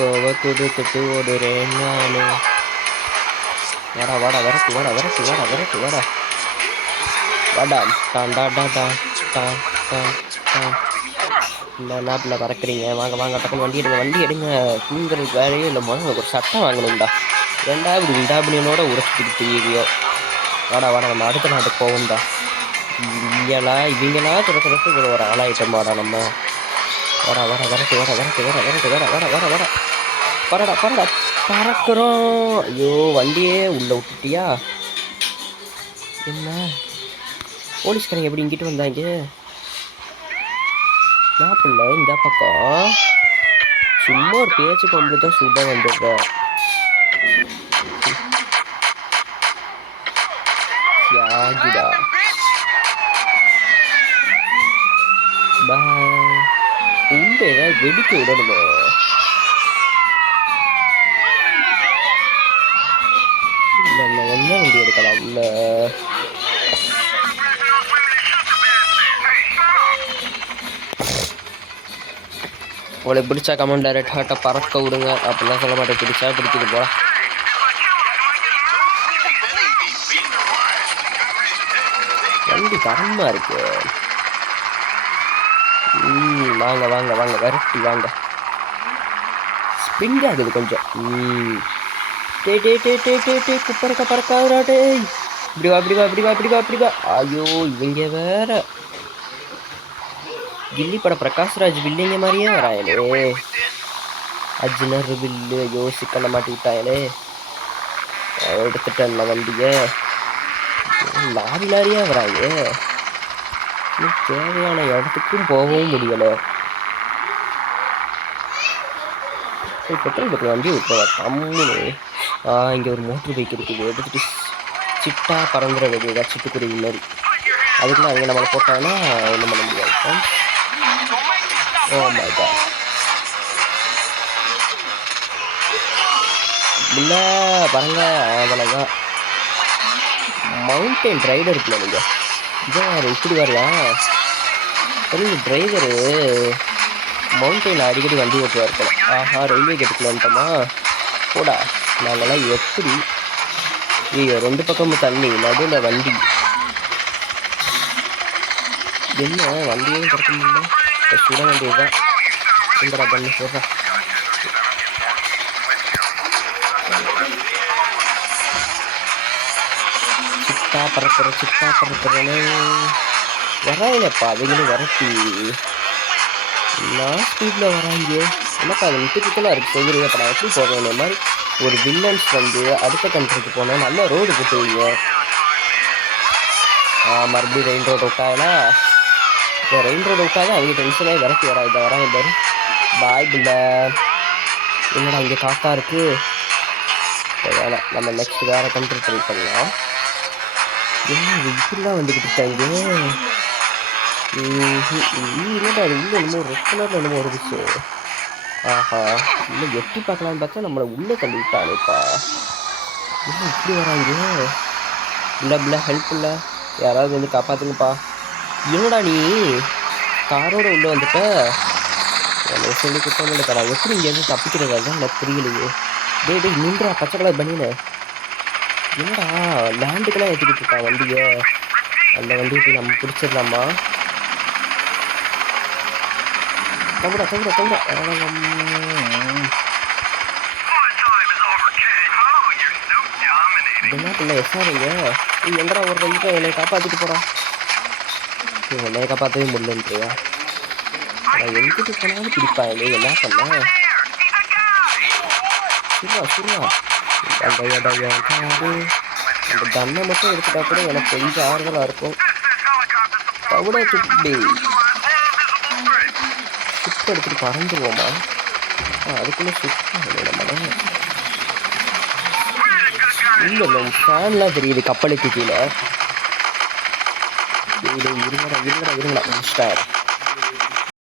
கோவை கொடுத்துட்டு ஓடுறேன் நானு. வாடா வாடா விரட்டு வாடா விரட்டு வாடா விரட்டு வாடா வாடா டான் டா டா டா டான் டான் டான். இந்த நாட்டில் பறக்குறீங்க, வாங்க வாங்க டக்குன்னு வண்டி எடுங்க. தூங்குறதுக்கு வேலையே இல்லை, முதல்ல ஒரு சட்டம் வாங்கணும்டா. ஏண்டா இப்படி விண்டாபினியனோட உரைச்சிக்கிட்டு தெரியுறியோ. வாடா வாடா நம்ம அடுத்த நாட்டுக்கு போவோம்டா. இவங்களா துரத்துறதுக்கு இவ்வளோ ஒரு ஆளாயிட்டம் வாடா நம்ம. வாடா வாடா விரட்டு வாடா விரட்டு வாடா விரட்டு வாடா வாடா வாடா வாடா பரடா பரடா பறக்குறோம். ஐயோ வண்டியே உள்ள விட்டுட்டியா என்ன? போலீஸ்காரங்க எப்படி இங்கிட்டு வந்தாங்க? நாப்பில்ல இந்த பக்கம் சும்மா ஒரு பேச்சு கொண்டு தான் சுட வந்துடுற. யாகிடா உள்ள ஏதாவது வெடிக்க விடணுமோ? என்ன வண்டி எடுக்கலாம் உள்ள? உங்களை பிடிச்சா கமெண்ட் டைரக்ட் ஹார்ட்டை பறக்க விடுங்க. அப்படிலாம் சொல்ல மாட்டேன், பிடிச்சா பிடிக்குது போல. வண்டி தரமா இருக்கு. வாங்க வாங்க வாங்க விரட்டி வாங்க. ஸ்பின் ஆகுது கொஞ்சம். குப்பறக்க பறக்காதே. இப்படி வா இப்படி வா இப்படி வா இப்படி வா இப்படி வா. ஐயோ இவங்க வேற கில்லி பட பிரகாஷ்ராஜ் வில்லிங்க மாதிரியே வராயலே. அர்ஜுனர் வில்லு. ஐயோ சிக்கன மாட்டிக்கிட்டாயலே. எடுத்துட்டேன் வண்டியை. லாரி லாரியா வராங்க. தேவையான இடத்துக்கும் போகவும் முடியலை. பெட்ரோல் பக்கம் வண்டி விட்டுருவா தம்முன்னு. இங்கே ஒரு மோட்டர் பைக் இருக்குது, எடுத்துகிட்டு சிட்டா பறந்துட வேண்டியதா, சிட்டுக்குருவி மாதிரி. அதுக்குள்ள அவங்க நம்மளை போட்டாங்கன்னா ஒன்றும் பண்ண முடியாது. Oh my god. இல்லை பாருங்க, அவ்வளோதான். மவுண்டைன் ரைடர் இருக்குல்ல நீங்கள், இதான் இப்படி வரலாம். தெரிஞ்ச டிரைவரு மவுண்டைனில் அடிக்கடி வண்டி ஓட்டுவார் போல. ஆஹா ரயில்வே கேட்டுக்குள்ள வந்துட்டோமா? போடா நாங்கள்லாம் எப்படி. ஐயோ 2 பக்கமும் தண்ணி, நடுவில் வண்டி. என்ன வண்டியும் திறக்க முடியல. சுட வேண்டியதுதான். சுந்தரா பண்ணி சொல்கிறேன். சிட்டா பறக்கிறேன்னு வராங்கப்பா. அவங்களும் வரட்டி நான் ஸ்பீடில் வராங்க. என்னப்பா அது முட்டுக்கிட்டலாம் இருக்குது சொல்லுறீங்க. அப்போ நான் எப்படி போடுறேன்? இந்த மாதிரி ஒரு வில்லன்ஸ் வந்து அடுத்த கண்ட்ரிக்கு போனால் நல்ல ரோடு போட்டுவீங்க. மறுபடியும் ரெயின் ரோடு விட்டாங்களா? இப்போ ரெயின் ரோடு விட்டாதான் அவங்க டென்ஷனே விரட்டி வரா. இதை வராங்க பாரு. பாய் பில்ல. என்னடா இங்கே காக்கா இருக்குது. வேணாம், நம்ம நெக்ஸ்ட் வேறு கண்ட்ரி ட்ரை பண்ணலாம். என்ன இப்படிலாம் வந்துக்கிட்டு இருக்காங்க? இல்லைடா அது உள்ள என்னமோ ரெட் கலரில் என்னமோ ஒரு விஷயம். ஆஹா இல்லை எட்டி பார்க்கலான்னு பார்த்தா நம்மளை உள்ளே தள்ளி விட்டானேப்பா. என்ன இப்படி வராங்க? இல்லை ஹெல்ப் இல்லை, யாராவது வந்து காப்பாற்றுங்கப்பா. என்னடா நீ காரோட உள்ளே வந்துட்ட? என்னை சொல்லி குற்றம் இல்லை கடா. எப்படி இங்கேருந்து தப்பிக்கிறது தான் எனக்கு புரியலையே. டே நின்றா பச்சை கலர் பண்ணினேன். என்னடா லேண்டுக்கெல்லாம் ஏற்றிக்கிட்டு இருக்கா வண்டியை. அந்த வண்டியை போய் நம்ம பிடிச்சிடலாமா? தவிர என்ன பிள்ளை எஸ்ஆருங்க. நீ எங்கடா ஒரு கைக்கு என்னை காப்பாற்றிட்டு போகிறான். என்னை காப்பாற்றவே முடியலன்றியா? நான் எங்கிட்டு போனாலும் பிடிப்பாங்க. என்ன பண்ண? சுருவா அந்த கண்ணை மட்டும் எடுத்துட்டா கூட எனக்கு கொஞ்சம் ஆறுதலாக இருக்கும். தவிர சுட்டு எடுத்துட்டு பறந்துருவோமா? அதுக்குள்ளே சுத்தம் இல்லை ஃபேன்லாம் தெரியுது கப்பலுக்கு கீழே. இருங்கடா முடிச்சிட்டார்.